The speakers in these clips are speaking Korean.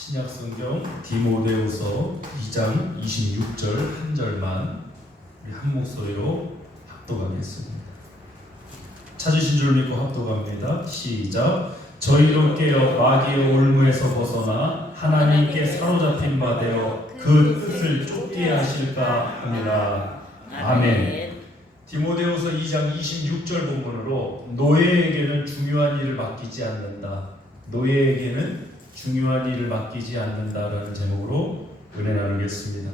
신약성경 디모데후서 2장 26절 한 절만 우리 한 목소리로 합독하겠습니다. 찾으신 줄 믿고 합독합니다. 시작. 저희로 깨어 마귀의 올무에서 벗어나 하나님께 사로잡힌 바 되어 그 뜻을 쫓게 하실까 합니다. 아멘. 디모데후서 2장 26절 본문으로 노예에게는 중요한 일을 맡기지 않는다. 노예에게는 중요한 일을 맡기지 않는다라는 제목으로 은혜 나누겠습니다.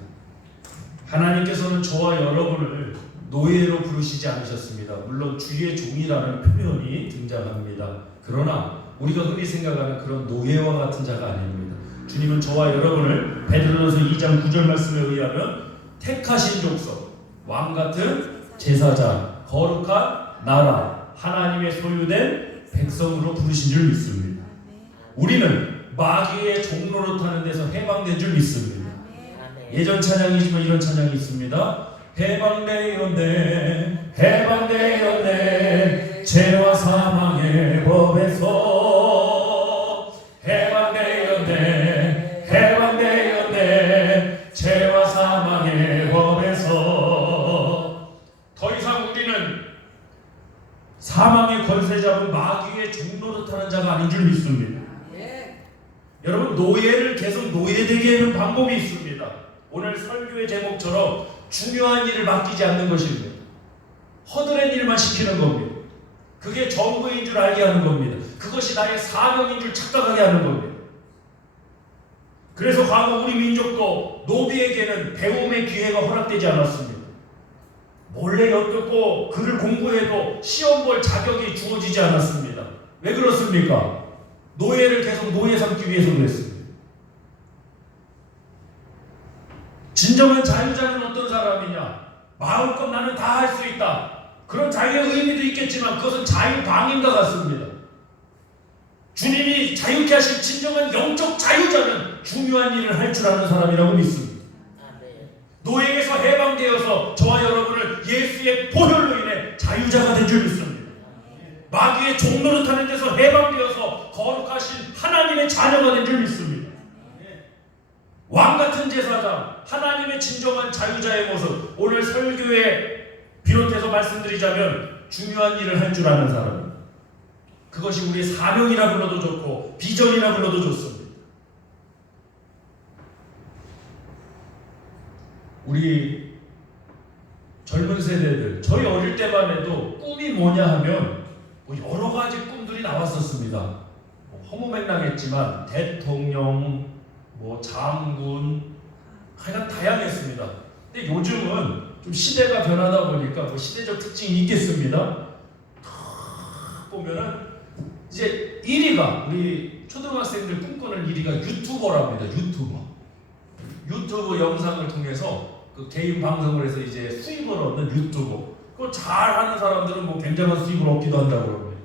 하나님께서는 저와 여러분을 노예로 부르시지 않으셨습니다. 물론 주의 종이라는 표현이 등장합니다. 그러나 우리가 흔히 생각하는 그런 노예와 같은 자가 아닙니다. 주님은 저와 여러분을 베드로전서 2장 9절 말씀에 의하면 택하신 족속, 왕같은 제사장, 거룩한 나라, 하나님의 소유된 백성으로 부르신 줄 믿습니다. 우리는 마귀의 종로로 타는 데서 해방된 줄 믿습니다. 예전 찬양이지만 이런 찬양이 있습니다. 해방되었네, 해방되었네, 죄와 사망의 법에서. 해방되었네, 해방되었네, 죄와 사망의 법에서. 더 이상 우리는 사망의 권세 잡은 마귀의 종로로 타는 자가 아닌 줄 믿습니다. 여러분, 노예를 계속 노예되게 하는 방법이 있습니다. 오늘 설교의 제목처럼 중요한 일을 맡기지 않는 것입니다. 허드렛 일만 시키는 겁니다. 그게 전부인 줄 알게 하는 겁니다. 그것이 나의 사명인 줄 착각하게 하는 겁니다. 그래서 과거 우리 민족도 노비에게는 배움의 기회가 허락되지 않았습니다. 몰래 엿듣고 글을 공부해도 시험 볼 자격이 주어지지 않았습니다. 왜 그렇습니까? 노예를 계속 노예 삼기 위해서 그랬습니다. 진정한 자유자는 어떤 사람이냐? 마음껏 나는 다 할 수 있다. 그런 자유의 의미도 있겠지만 그것은 자유방임과 같습니다. 주님이 자유케 하신 진정한 영적 자유자는 중요한 일을 할 줄 아는 사람이라고 믿습니다. 노예에서 해방되어서 저와 여러분을 예수의 보혈로 인해 자유자가 된 줄 믿습니다. 마귀의 종로를 타는 데서 해방되어서 거룩하신 하나님의 자녀가 된 줄 믿습니다. 왕같은 제사장, 하나님의 진정한 자유자의 모습, 오늘 설교에 비롯해서 말씀드리자면 중요한 일을 할 줄 아는 사람, 그것이 우리의 사명이라 불러도 좋고 비전이라 불러도 좋습니다. 우리 젊은 세대들, 저희 어릴 때만 해도 꿈이 뭐냐 하면 여러 가지 꿈들이 나왔었습니다. 허무맹랑했지만 대통령, 장군, 하여간 다양했습니다. 근데 요즘은 좀 시대가 변하다 보니까 시대적 특징이 있겠습니다. 보면은 이제 1위가 우리 초등학생들 꿈꾸는 1위가 유튜버랍니다. 유튜브 영상을 통해서 그 개인 방송을 해서 이제 수입을 얻는 유튜버. 그거 잘하는 사람들은 굉장한 수입을 얻기도 한다고 합니다.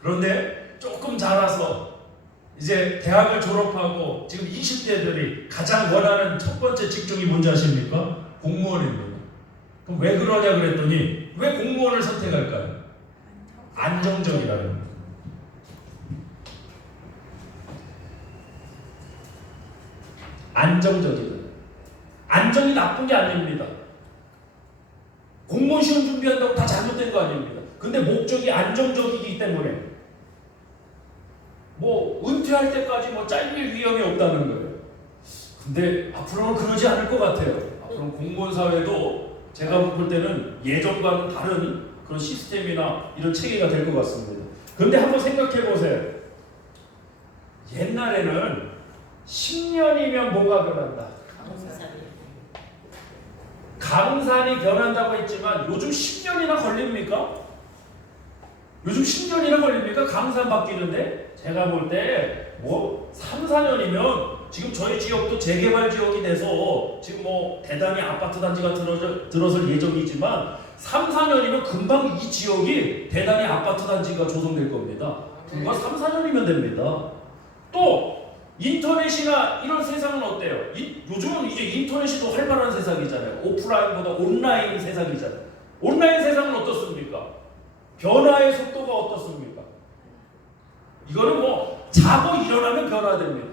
그런데 조금 자라서 이제 대학을 졸업하고 지금 20대들이 가장 원하는 첫 번째 직종이 뭔지 아십니까? 공무원입니다. 그럼 왜 그러냐 그랬더니 왜 공무원을 선택할까요? 안정적이라는 겁니다. 안정적이다. 안정이 나쁜 게 아닙니다. 공무원 시험 준비한다고 다 잘못된 거 아닙니다. 근데 목적이 안정적이기 때문에 은퇴할 때까지 잘릴 위험이 없다는 거예요. 근데 앞으로는 그러지 않을 것 같아요. 앞으로는 공무원 사회도 제가 볼 때는 예전과는 다른 그런 시스템이나 이런 체계가 될 것 같습니다. 그런데 한번 생각해 보세요. 옛날에는 10년이면 뭐가 변한다? 강산이 변한다고 했지만 요즘 10년이나 걸립니까? 요즘 10년이나 걸립니까? 강산 바뀌는데? 제가 볼 때 3, 4년이면 지금 저희 지역도 재개발 지역이 돼서 지금 대단히 아파트 단지가 들어설 예정이지만 3, 4년이면 금방 이 지역이 대단히 아파트 단지가 조성될 겁니다. 불과 3, 4년이면 됩니다. 또 인터넷이나 이런 세상은 어때요? 요즘은 이제 인터넷이 더 활발한 세상이잖아요. 오프라인보다 온라인 세상이잖아요. 온라인 세상은 어떻습니까? 변화의 속도가 어떻습니까? 이거는 자고 일어나면 변화됩니다.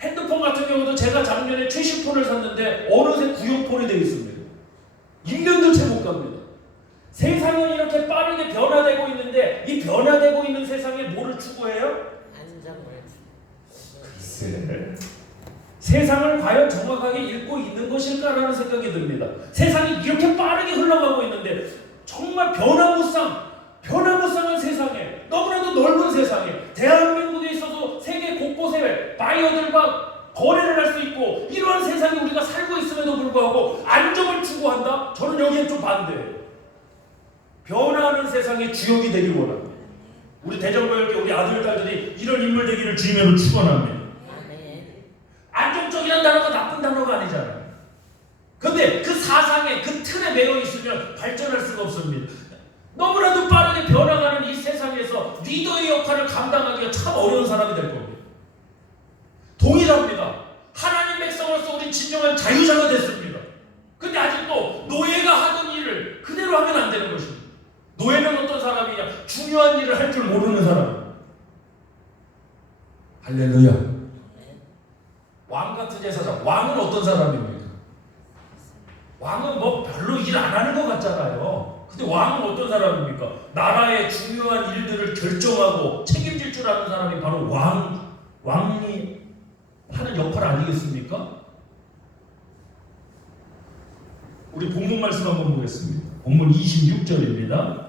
핸드폰 같은 경우도 제가 작년에 최신 폰을 샀는데 어느새 구형폰이 되어 있습니다. 1년도 채 못 갑니다. 세상은 이렇게 빠르게 변화되고 있는데 이 변화되고 있는 세상에 뭐를 추구해요? 글쎄, 세상을 과연 정확하게 읽고 있는 것일까라는 생각이 듭니다. 세상이 이렇게 빠르게 흘러가고 있는데 정말 변화무쌍한 세상에, 너무나도 넓은 세상에, 대한민국에 있어서 세계 곳곳에 바이어들과 거래를 할 수 있고 이러한 세상에 우리가 살고 있음에도 불구하고 안정을 추구한다? 저는 여기에 좀 반대해요. 변화하는 세상의 주역이 되길 원합니다. 우리 대전교회 우리 아들, 딸들이 이런 인물 되기를 주님으로 축원합니다. 안정적이라는 단어가 나쁜 단어가 아니잖아요. 근데 그 사상에, 그 틀에 매여 있으면 발전할 수가 없습니다. 너무나도 빠르게 변화가는 이 세상에서 리더의 역할을 감당하기가 참 어려운 사람이 될 겁니다. 동일합니다. 하나님 백성으로서 우리 진정한 자유자가 됐습니다. 근데 아직도 노예가 하던 일을 그대로 하면 안 되는 것입니다. 노예는 어떤 사람이냐? 중요한 일을 할 줄 모르는 사람. 할렐루야. 왕 같은 제사장. 왕은 어떤 사람입니까? 왕은 뭐 별로 일 안 하는 것 같잖아요. 근데 왕은 어떤 사람입니까? 나라의 중요한 일들을 결정하고 책임질 줄 아는 사람이 바로 왕이 하는 역할 아니겠습니까? 우리 본문 말씀 한번 보겠습니다. 본문 26절입니다.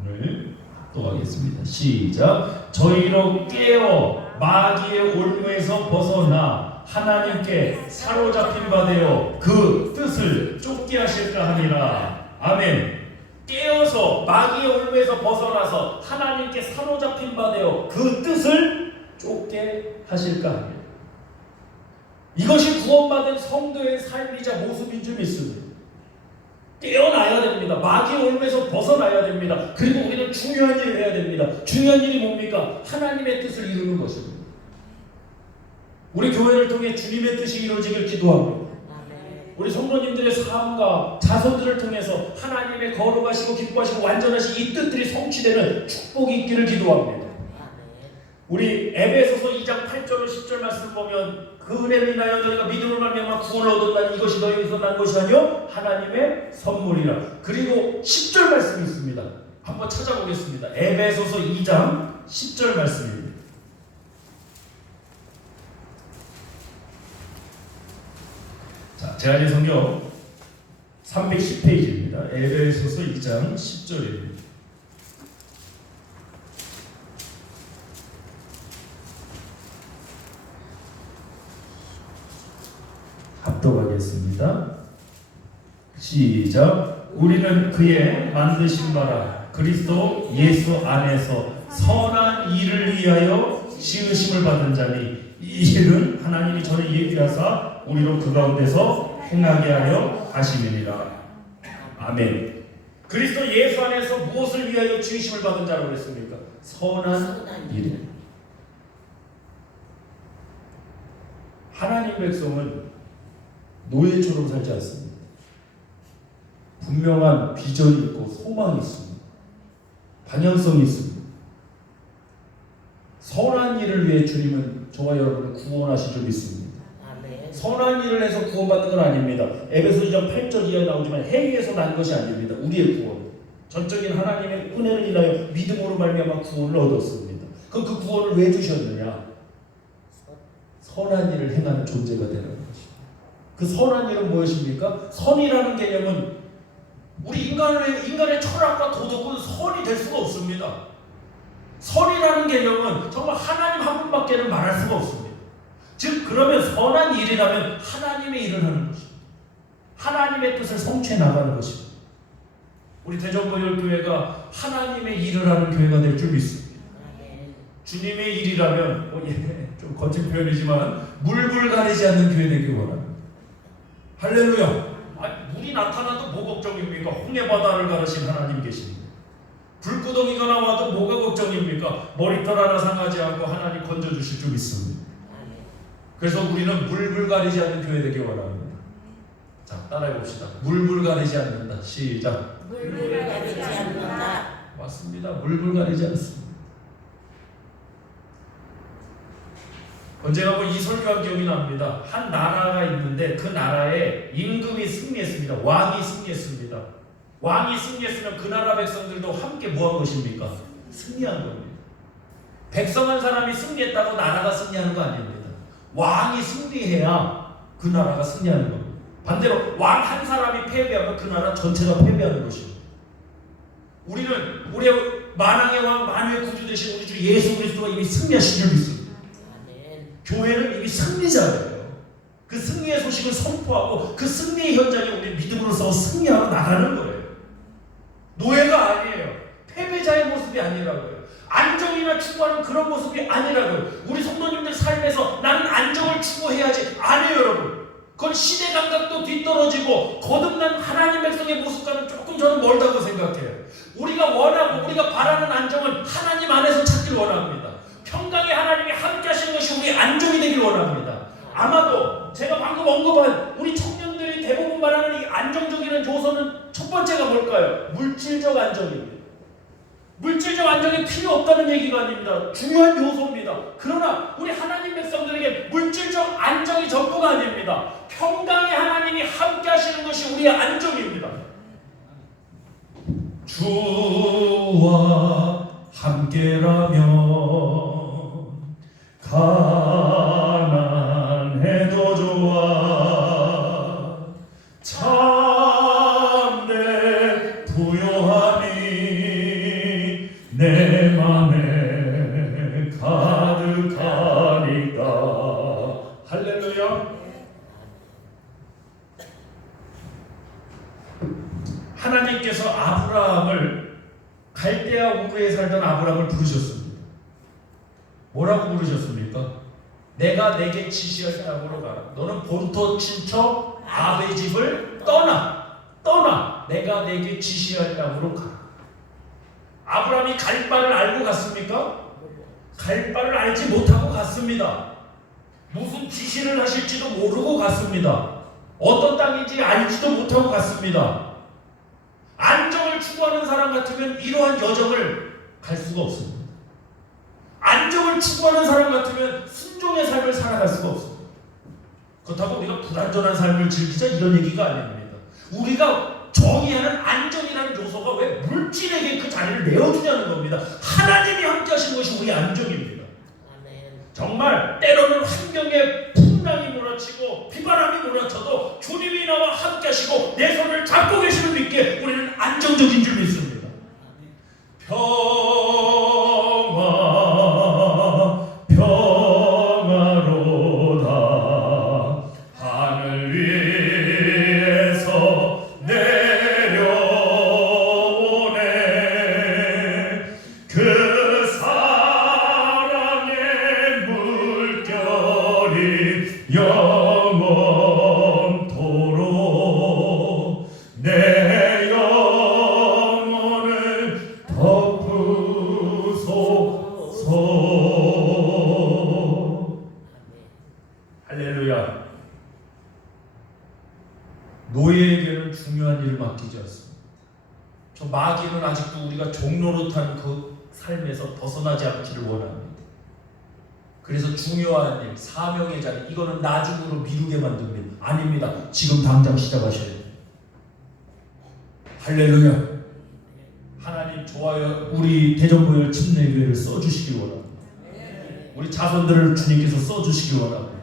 오늘 또 하겠습니다. 시작. 저희로 깨어 마귀의 올무에서 벗어나 하나님께 사로잡힌 바 되어 그 뜻을 쫓게 하실까 하니라. 아멘. 깨어서 마귀의 올무에서 벗어나서 하나님께 사로잡힌 바 되어 그 뜻을 쫓게 하실까 하니라. 이것이 구원받은 성도의 삶이자 모습인 줄 믿습니다. 깨어나야 됩니다. 마귀의 올무에서 벗어나야 됩니다. 그리고 우리는 중요한 일을 해야 됩니다. 중요한 일이 뭡니까? 하나님의 뜻을 이루는 것입니다. 우리 교회를 통해 주님의 뜻이 이루어지길 기도합니다. 우리 성도님들의 삶과 자손들을 통해서 하나님의 거룩하시고 기뻐하시고 완전하신 이 뜻들이 성취되는 축복이 있기를 기도합니다. 우리 에베소서 2장 8절로 10절 말씀 보면 그를 인하여 너희가 믿음을 말미암아 구원을 얻었다니 이것이 너희에게서 난 것이 아니요 하나님의 선물이라. 그리고 10절 말씀이 있습니다. 한번 찾아보겠습니다. 에베소서 2장 10절 말씀입니다. 자, 제한이 성경 310페이지입니다. 에베소서 2장 10절입니다. 합독하겠습니다. 시작. 우리는 그의 만드신 바라 그리스도 예수 안에서 선한 일을 위하여 지으심을 받은 자니 이 일은 하나님이 전에 예비하사 우리로 그 가운데서 행하게 하려 하심이니라. 아멘. 그리스도 예수 안에서 무엇을 위하여 지으심을 받은 자라고 했습니까? 선한 일. 하나님 백성은 노예처럼 살지 않습니다. 분명한 비전이 있고 소망이 있습니다. 방향성이 있습니다. 선한 일을 위해 주님은 저와 여러분을 구원하실 줄 믿습니다. 선한 일을 해서 구원받는 건 아닙니다. 에베소 2장 8절 이하에 나오지만 행위에서 난 것이 아닙니다. 우리의 구원, 전적인 하나님의 은혜를 인하여 믿음으로 말미암아 구원을 얻었습니다. 그럼 그 구원을 왜 주셨느냐? 선한 일을 행하는 존재가 되는 것입니다. 그 선한 일은 무엇입니까? 선이라는 개념은 우리 인간의 철학과 도덕은 선이 될 수가 없습니다. 선이라는 개념은 정말 하나님 한 분밖에는 말할 수가 없습니다. 즉 그러면 선한 일이라면 하나님의 일을 하는 것입니다. 하나님의 뜻을 성취해 나가는 것입니다. 우리 대전보혈교회가 하나님의 일을 하는 교회가 될 줄 믿습니다. 주님의 일이라면 좀 거친 표현이지만 물불 가리지 않는 교회 되길 원합니다. 할렐루야. 물이 나타나도 뭐 걱정입니까? 홍해바다를 가르신 하나님 계십니다. 불구덩이가 나와도 뭐가 걱정입니까? 머리털 하나 상하지 않고 하나님 건져주실 줄 믿습니다. 그래서 우리는 물불 가리지 않는 교회 되길 원합니다. 자, 따라해봅시다. 물불 가리지 않는다. 시작. 물불 가리지 않는다. 맞습니다. 물불 가리지 않습니다. 언젠가 이 설교한 기억이 납니다. 한 나라가 있는데 그 나라에 임금이 승리했습니다. 왕이 승리했습니다. 왕이 승리했으면 그 나라 백성들도 함께 뭐한 것입니까? 승리한 겁니다. 백성 한 사람이 승리했다고 나라가 승리하는 거 아닙니다. 왕이 승리해야 그 나라가 승리하는 겁니다. 반대로 왕 한 사람이 패배하면 그 나라 전체가 패배하는 것입니다. 우리는 우리의 만왕의 왕 만유의 구주 되신 우리 주 예수 그리스도가 이미 승리하신 줄 믿습니다. 교회는 이미 승리자예요. 그 승리의 소식을 선포하고 그 승리의 현장에 우리 믿음으로써 승리하고 나가는 거예요. 노예가 아니에요. 패배자의 모습이 아니라고요. 안정이나 추구하는 그런 모습이 아니라고요. 우리 성도님들 삶에서 나는 안정을 추구해야지 아니에요, 여러분. 그건 시대 감각도 뒤떨어지고 거듭난 하나님 백성의 모습과는 조금 저는 멀다고 생각해요. 우리가 원하고 우리가 바라는 안정은 하나님 안에서 찾기를 원합니다. 평강의 하나님이 함께 하시는 것이 우리 안정이 되길 원합니다. 아마도 제가 방금 언급한 우리 청년들이 대부분 말하는 이 안정적인 요소는 첫 번째가 뭘까요? 물질적 안정입니다. 물질적 안정이 필요 없다는 얘기가 아닙니다. 중요한 요소입니다. 그러나 우리 하나님 백성들에게 물질적 안정이 전부가 아닙니다. 평강의 하나님이 함께 하시는 것이 우리의 안정입니다. 주와 함께라면 가난해도 좋아 참내 부요함이 내 맘에 가득하니까. 할렐루야. 하나님께서 아브라함을 갈대아 우르에 살던 아브라함을 부르셨습니다. 뭐라고 부르셨습니까? 내가 내게 지시할 땅으로 가라. 너는 본토 친척 아베 집을 떠나. 내가 내게 지시할 땅으로 가라. 아브라함이 갈 바를 알고 갔습니까? 갈 바를 알지 못하고 갔습니다. 무슨 지시를 하실지도 모르고 갔습니다. 어떤 땅인지 알지도 못하고 갔습니다. 안정을 추구하는 사람 같으면 이러한 여정을 갈 수가 없습니다. 안정을 추구하는 사람 같으면 순종의 삶을 살아갈 수가 없습니다. 그렇다고 우리가 불안전한 삶을 즐기자 이런 얘기가 아닙니다. 우리가 정의하는 안정이라는 요소가 왜 물질에게 그 자리를 내어주냐는 겁니다. 하나님이 함께 하시는 것이 우리 안정입니다. 정말 때로는 환경에 풍랑이 몰아치고 비바람이 몰아쳐도 주님이 나와 함께 하시고 내 손을 잡고 계시는 믿기에 우리는 안정적인 줄 믿습니다. 평화로다 하늘 위에서 내려오네 그 사랑의 물결이 영원토록 내 영혼을 덮으소서. 할렐루야. 노예에게는 중요한 일을 맡기지 않습니다. 저 마귀는 아직도 우리가 종노릇한 그 삶에서 벗어나지 않기를 원합니다. 그래서 중요한 일, 사명의 자리, 이거는 나중으로 미루게 만듭니다. 아닙니다. 지금 당장 시작하셔야 돼요. 할렐루야. 하나님 좋아요. 우리 대전보혈 침례교회를 써주시기 원합니다. 우리 자손들을 주님께서 써주시기 원합니다.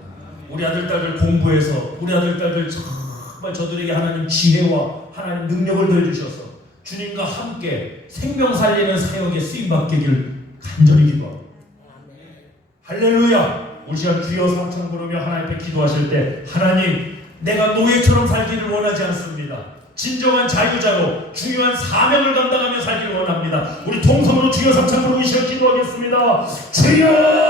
우리 아들 딸들 공부해서 우리 아들 딸들 정말 저들에게 하나님 지혜와 하나님 능력을 더해주셔서 주님과 함께 생명 살리는 사역에 쓰임받기를 간절히 기도합니다. 할렐루야. 우리 시간 주여 삼창 부르며 하나님 앞에 기도하실 때 하나님 내가 노예처럼 살기를 원하지 않습니다. 진정한 자유자로 중요한 사명을 감당하며 살기를 원합니다. 우리 통성으로 주여 삼창 부르기 시간 기도하겠습니다. 주여